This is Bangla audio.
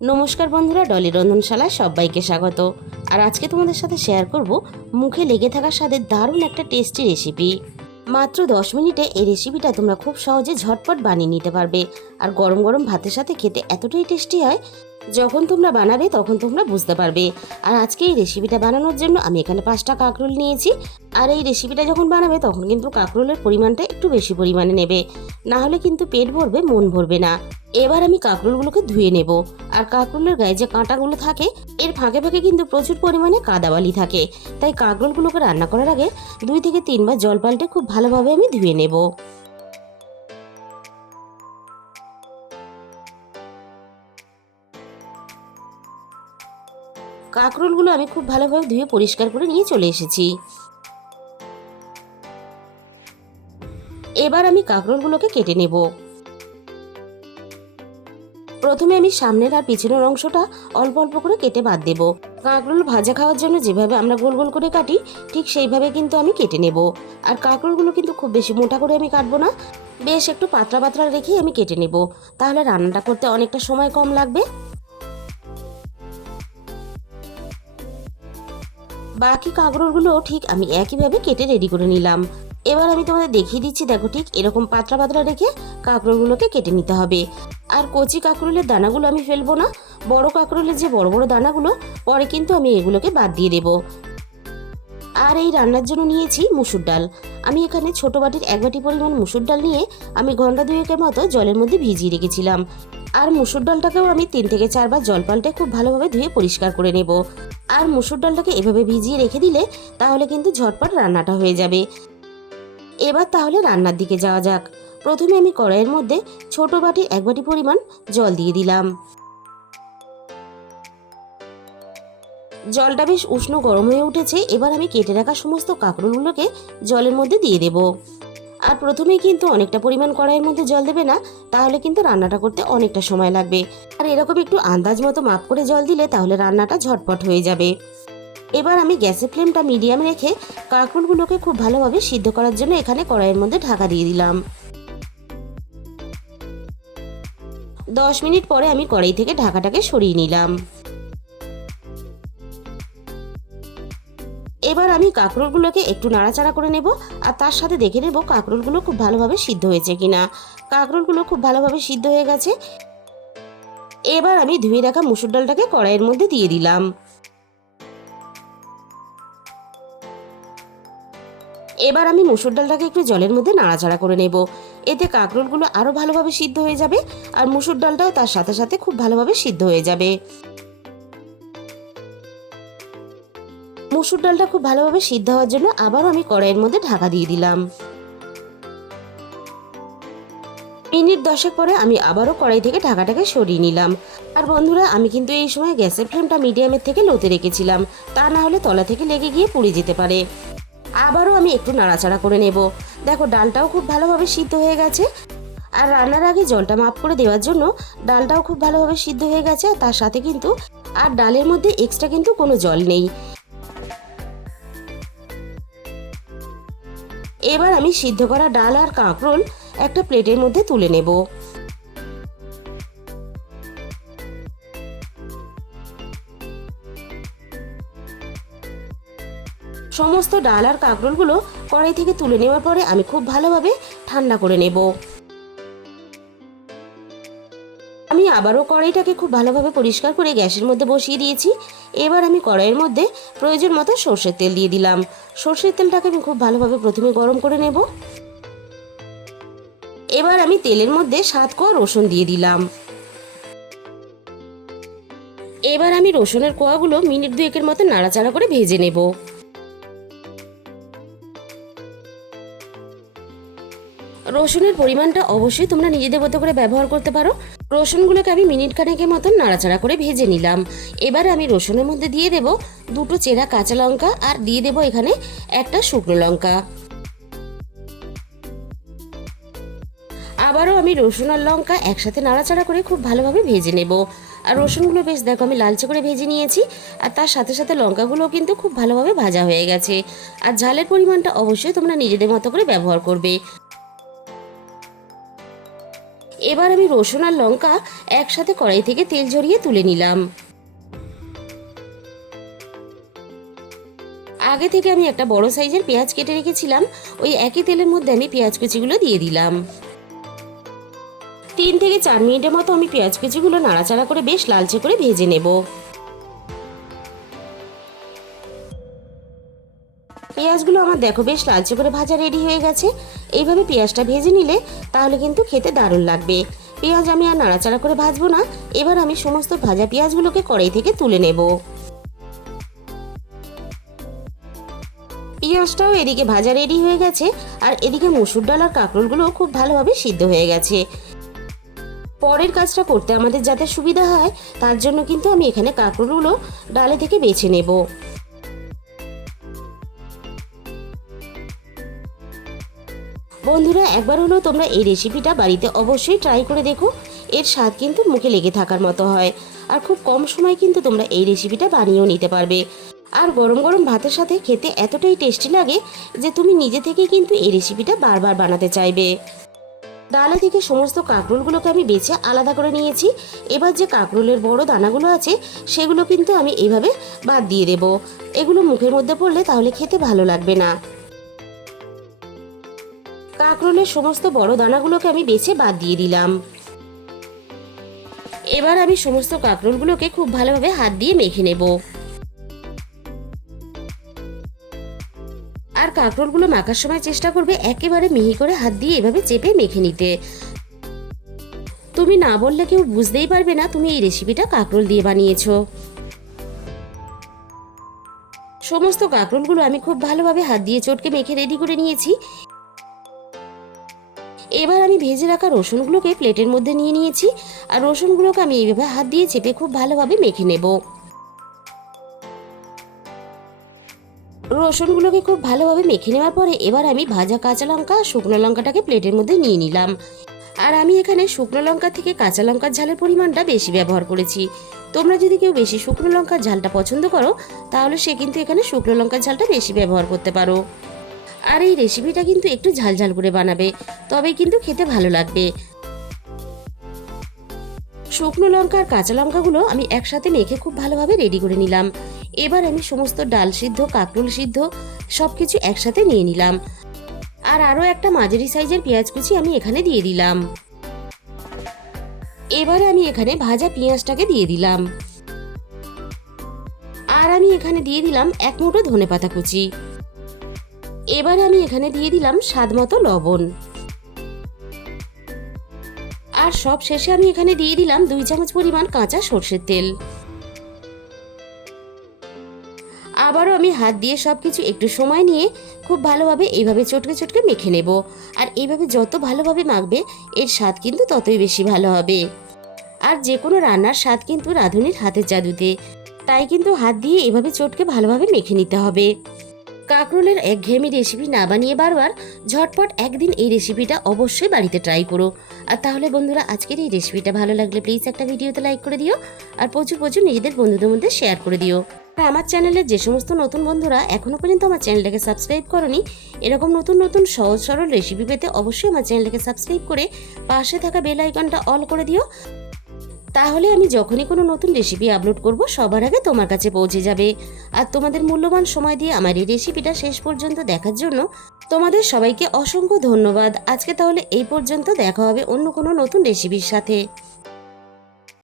নমস্কার বন্ধুরা, ডলি রন্ধনশালায় সবাইকে স্বাগত। আর আজকে তোমাদের সাথে শেয়ার করব মুখে লেগে থাকার স্বাদের দারুণ একটা টেস্টি রেসিপি। মাত্র 10 মিনিটে এই রেসিপিটা তোমরা খুব সহজে ঝটপট বানিয়ে নিতে পারবে। আর গরম গরম ভাতের সাথে খেতে এতটাই টেস্টি হয়, যখন তোমরা বানাবে তখন তোমরা বুঝতে পারবে। আর আজকে এই রেসিপিটা বানানোর জন্য আমি এখানে 5টা কাঁকরোল নিয়েছি। আর এই রেসিপিটা যখন বানাবে তখন কিন্তু কাঁকরোলের পরিমাণটা একটু বেশি পরিমাণে নেবে, না হলে কিন্তু পেট ভরবে মন ভরবে না। এবার আমি কাঁকরোলগুলোকে ধুয়ে নেব। আর কাঁকরোলের গায়ে যে কাঁটাগুলো থাকে, এর ফাঁকে ফাঁকে কিন্তু প্রচুর পরিমাণে কাদাবালি থাকে। তাই কাঁকরোলগুলোকে রান্না করার আগে 2 থেকে 3 বার জল পাল্টে খুব ভালোভাবে আমি ধুয়ে নেব। কাঁকরোলগুলো আমি খুব ভালোভাবে ধুয়ে পরিষ্কার করে নিয়ে চলে এসেছি। এবার আমি কাঁকরোলগুলোকে কেটে নেব। প্রথমে আমি সামনের আর পিছনের অংশটা অল্প অল্প করে কেটে বাদ দেব। কাঁকরোল ভাজা খাওয়ার জন্য যেভাবে আমরা গোল গোল করে কাটি, ঠিক সেইভাবে কিন্তু আমি কেটে নেব। আর কাঁকরোলগুলো কিন্তু খুব বেশি মোটা করে আমি কাটবো না, বেশ একটু পাতলা পাতলা রেখেই আমি কেটে নেব। তাহলে রান্নাটা করতে অনেকটা সময় কম লাগবে। বাকি কাঁকরোলগুলো ঠিক আমি একইভাবে কেটে রেডি করে নিলাম। এবার আমি তোমাদের দেখিয়ে দিচ্ছি, দেখো ঠিক এরকম পাতলা পাতলা রেখে কাঁকরোলগুলোকে কেটে নিতে হবে। আর কচি কাঁকরোলের দানাগুলো আমি ফেলবো না, বড় কাঁকরোলের যে বড় বড় দানাগুলো, পরে কিন্তু আমি এগুলোকে বাদ দিয়ে দেবো। আর এই রান্নার জন্য নিয়েছি মুসুর ডাল। আমি এখানে ছোট বাটির 1 বাটি পরিমাণ মুসুর ডাল নিয়ে আমি ঘন্টা 2 মতো জলের মধ্যে ভিজিয়ে রেখেছিলাম। আর মুসুর ডালটাকেও আমি 3 থেকে 4 বার জল পাল্টে খুব ভালোভাবে ধুয়ে পরিষ্কার করে নেব। আর মুসুর ডালটাকে এভাবে ভিজিয়ে রেখে দিলে তাহলে কিন্তু ঝটপট রান্নাটা হয়ে যাবে। এবার তাহলে রান্নার দিকে যাওয়া যাক। প্রথমে আমি কড়াইয়ের মধ্যে ছোট বাটির 1 বাটি পরিমাণ জল দিয়ে দিলাম। জলটা বেশ উষ্ণ গরম হয়ে উঠেছে। এবার আমি কেটে রাখা সমস্ত কাঁকরোলগুলোকে জলের মধ্যে দিয়ে দেব। আর প্রথমেই কিন্তু অনেকটা পরিমাণ কড়াইয়ের মধ্যে জল দেবে না, তাহলে কিন্তু রান্নাটা করতে অনেকটা সময় লাগবে। আর এরকম একটু আন্দাজ মতো মাপ করে জল দিলে তাহলে রান্নাটা ঝটপট হয়ে যাবে। এবার আমি গ্যাসের ফ্লেমটা মিডিয়ামে রেখে কাঁকরোলগুলোকে খুব ভালোভাবে সিদ্ধ করার জন্য এখানে কড়াইয়ের মধ্যে ঢাকা দিয়ে দিলাম। 10 মিনিট পরে আমি কড়াই থেকে ঢাকাটাকে সরিয়ে নিলাম। এবার আমি কাঁকরোলগুলোকে একটু নাড়াচাড়া করে নেব। আর তার সাথে দেখে নেব কাঁকরোলগুলো খুব ভালোভাবে সিদ্ধ হয়েছে কিনা। কাঁকরোলগুলো খুব ভালোভাবে সিদ্ধ হয়ে গেছে। এবার আমি ধুয়ে রাখা মুসুর ডালটাকে কড়াইয়ের মধ্যে দিয়ে দিলাম। এবার আমি মুসুর ডালটাকে একটু জলের মধ্যে নাড়াচাড়া করে নেব। এতে কাঁকরোলগুলো আরও ভালোভাবে সিদ্ধ হয়ে যাবে। আর মুসুর ডালটাও তার সাথে সাথে খুব ভালোভাবে সিদ্ধ হয়ে যাবে। মুসুর ডালটা খুব ভালোভাবে সিদ্ধ হওয়ার জন্য আবারও আমি কড়াইয়ের মধ্যে ঢাকা দিয়ে দিলাম। মিনিট 10 পরে আমি আবারও কড়াই থেকে ঢাকাটাকে সরিয়ে নিলাম। আর বন্ধুরা, আমি কিন্তু এই সময় গ্যাসের ফ্লেমটা মিডিয়ামের থেকে লোতে রেখেছিলাম, তা না হলে তলা থেকে লেগে গিয়ে পুড়ে যেতে পারে। আবারও আমি একটু নাড়াচাড়া করে নেব। দেখো ডালটাও খুব ভালোভাবে সিদ্ধ হয়ে গেছে। আর রান্নার আগে জলটা মাপ করে দেওয়ার জন্য ডালটাও খুব ভালোভাবে সিদ্ধ হয়ে গেছে। আর তার সাথে কিন্তু আর ডালের মধ্যে এক্সট্রা কিন্তু কোনো জল নেই। এবার আমি সিদ্ধ করা ডাল আর কাঁকরোল একটা প্লেটের মধ্যে তুলে নেব। সমস্ত ডাল আর কাঁকরোলগুলো কড়াই থেকে তুলে নেওয়ার পরে আমি খুব ভালোভাবে ঠান্ডা করে নেব। আমি আবারও কড়াইটাকে খুব ভালোভাবে পরিষ্কার করে গ্যাসের মধ্যে বসিয়ে দিয়েছি। এবার আমি কড়াইয়ের মধ্যে প্রয়োজন মতো সর্ষের তেল দিয়ে দিলাম। সর্ষের তেলটাকে আমি খুব ভালোভাবে প্রথমে গরম করে নেব। এবার আমি তেলের মধ্যে 7 কোয়া রসুন দিয়ে দিলাম। এবার আমি রসুনের কোয়াগুলো মিনিট 2 মতো নাড়াচাড়া করে ভেজে নেব। রসুনের পরিমাণটা অবশ্যই তোমরা নিজেদের মতো করে ব্যবহার করতে পারো। রসুনগুলোকে আমি মিনিট খানেকের মতন নাড়াচাড়া করে ভেজে নিলাম। এবার আমি রসুনের মধ্যে দিয়ে দেব 2টো চেরা কাঁচা লঙ্কা, আর দিয়ে দেব এখানে একটা শুকনো লঙ্কা। আবারও আমি রসুন আর লঙ্কা একসাথে নাড়াচাড়া করে খুব ভালোভাবে ভেজে নেব। আর রসুনগুলো বেশ দেখো আমি লালচে করে ভেজে নিয়েছি। আর তার সাথে সাথে লঙ্কাগুলোও কিন্তু খুব ভালোভাবে ভাজা হয়ে গেছে। আর ঝালের পরিমাণটা অবশ্যই তোমরা নিজেদের মতো করে ব্যবহার করবে। এবার আমি রসুন আর লঙ্কা একসাথে কড়াই থেকে তেল ঝরিয়ে তুলে নিলাম। আগে থেকে আমি একটা বড় সাইজের পেঁয়াজ কেটে রেখেছিলাম, ওই একই তেলের মধ্যে আমি পেঁয়াজ কুচিগুলো দিয়ে দিলাম। 3 থেকে 4 মিনিটের মতো আমি পেঁয়াজ কুচিগুলো নাড়াচাড়া করে বেশ লালচে করে ভেজে নেব। পেঁয়াজগুলো আমার দেখো বেশ লালচে করে ভাজা রেডি হয়ে গেছে। এইভাবে পেঁয়াজটা ভেজে নিলে তাহলে কিন্তু খেতে দারুণ লাগবে। পেঁয়াজ আমি আর নাড়াচাড়া করে ভাজবো না, এবার আমি সমস্ত ভাজা পেঁয়াজগুলোকে কড়াই থেকে তুলে নেব। পেঁয়াজটাও এদিকে ভাজা রেডি হয়ে গেছে, আর এদিকে মসুর ডাল আর কাঁকরোলগুলো খুব ভালোভাবে সিদ্ধ হয়ে গেছে। পরের কাজটা করতে আমাদের যাতে সুবিধা হয় তার জন্য কিন্তু আমি এখানে কাঁকরোলগুলো ডালে থেকে বেছে নেব। বন্ধুরা, একবার হলেও তোমরা এই রেসিপিটা বাড়িতে অবশ্যই ট্রাই করে দেখো। এর স্বাদ কিন্তু মুখে লেগে থাকার মতো হয়, আর খুব কম সময় কিন্তু তোমরা এই রেসিপিটা বানিয়েও নিতে পারবে। আর গরম গরম ভাতের সাথে খেতে এতটাই টেস্টি লাগে যে তুমি নিজে থেকেই কিন্তু এই রেসিপিটা বারবার বানাতে চাইবে। ডালে থেকে সমস্ত কাঁকরোলগুলোকে আমি বেছে আলাদা করে নিয়েছি। এবার যে কাঁকরোলের বড় দানাগুলো আছে সেগুলো কিন্তু আমি এইভাবে বাদ দিয়ে দেব। এগুলো মুখের মধ্যে পড়লে তাহলে খেতে ভালো লাগবে না। কাঁকরোলের সমস্ত বড় দানাগুলোকে আমি বেছে বাদ দিয়ে দিলাম। এবার আমি সমস্ত কাঁকরোলগুলোকে খুব ভালোভাবে হাত দিয়ে মেখে নেব। আর কাঁকরোলগুলো মাখার সময় চেষ্টা করবে একেবারে মিহি করে হাত দিয়ে এভাবে চেপে মেখে নিতে। তুমি না বললে কেউ বুঝতেই পারবে না তুমি এই রেসিপিটা কাঁকরোল দিয়ে বানিয়েছো। সমস্ত কাঁকরোলগুলো আমি খুব ভালোভাবে হাত দিয়ে চটকে মেখে রেডি করে নিয়েছি। এবার আমি ভেজে রাখা রসুনগুলোকে প্লেটের মধ্যে নিয়ে নিয়েছি, আর রসুনগুলোকে আমি এইভাবে হাত দিয়ে চেপে খুব ভালোভাবে মেখে নেব। রসুনগুলোকে খুব ভালোভাবে মেখে নেওয়ার পরে এবার আমি ভাজা কাঁচা লঙ্কা শুকনো লঙ্কাটাকে প্লেটের মধ্যে নিয়ে নিলাম। আর আমি এখানে শুকনো লঙ্কা থেকে কাঁচা লঙ্কার ঝালের পরিমাণটা বেশি ব্যবহার করেছি। তোমরা যদি কেউ বেশি শুকনো লঙ্কার ঝালটা পছন্দ করো তাহলে সে কিন্তু এখানে শুকনো লঙ্কার ঝালটা বেশি ব্যবহার করতে পারো। আর এই রেসিপিটা কিন্তু একটু ঝালঝাল করে বানাবে, তবেই কিন্তু খেতে ভালো লাগবে। শুকনো লঙ্কা আর কাঁচা লঙ্কাগুলো আমি একসাথে মেখে খুব ভালোভাবে রেডি করে নিলাম। এবার আমি সমস্ত ডাল সিদ্ধ কাঁকরোল সিদ্ধ সবকিছু একসাথে নিয়ে নিলাম। আর আরও একটা মাঝারি সাইজের পেঁয়াজ কুচি আমি এখানে দিয়ে দিলাম। এবারে আমি এখানে ভাজা পেঁয়াজটাকে দিয়ে দিলাম। আর আমি এখানে দিয়ে দিলাম 1 মুঠো ধনেপাতা কুচি। এবার আমি এখানে দিয়ে দিলাম স্বাদ মতো লবণ। আর সব শেষে আমি এখানে দিয়ে দিলাম 2 চামচ পরিমাণ কাঁচা সর্ষের তেল। আবারও আমি হাত দিয়ে সবকিছু একটু সময় নিয়ে খুব ভালোভাবে এইভাবে চটকে চটকে মেখে নেব। আর এইভাবে যত ভালোভাবে মাখবে এর স্বাদ কিন্তু ততই বেশি ভালো হবে। আর যে কোনো রান্নার স্বাদ কিন্তু রাঁধুনির হাতের জাদুতে, তাই কিন্তু হাত দিয়ে এভাবে চটকে ভালোভাবে মেখে নিতে হবে। কাঁকরোলের একঘেয়েমি রেসিপি না বানিয়ে বারবার ঝটপট একদিন এই রেসিপিটা অবশ্যই বাড়িতে ট্রাই করো। আর তাহলে বন্ধুরা, আজকের এই রেসিপিটা ভালো লাগলে প্লিজ একটা ভিডিওতে লাইক করে দিও, আর প্রচুর প্রচুর নিজেদের বন্ধুদের মধ্যে শেয়ার করে দিও। আর আমার চ্যানেলের যে সমস্ত নতুন বন্ধুরা এখনও পর্যন্ত আমার চ্যানেলটাকে সাবস্ক্রাইব করনি, এরকম নতুন নতুন সহজ সরল রেসিপি পেতে অবশ্যই আমার চ্যানেলটাকে সাবস্ক্রাইব করে পাশে থাকা বেল আইকনটা অল করে দিও। তাহলে আমি যখনই কোনো নতুন রেসিপি আপলোড করব সবার আগে তোমার কাছে পৌঁছে যাবে। আর তোমাদের মূল্যবান সময় দিয়ে আমার এই রেসিপিটা শেষ পর্যন্ত দেখার জন্য তোমাদের সবাইকে অসংখ্য ধন্যবাদ। আজকে তাহলে এই পর্যন্ত, দেখা হবে অন্য কোনো নতুন রেসিপির সাথে।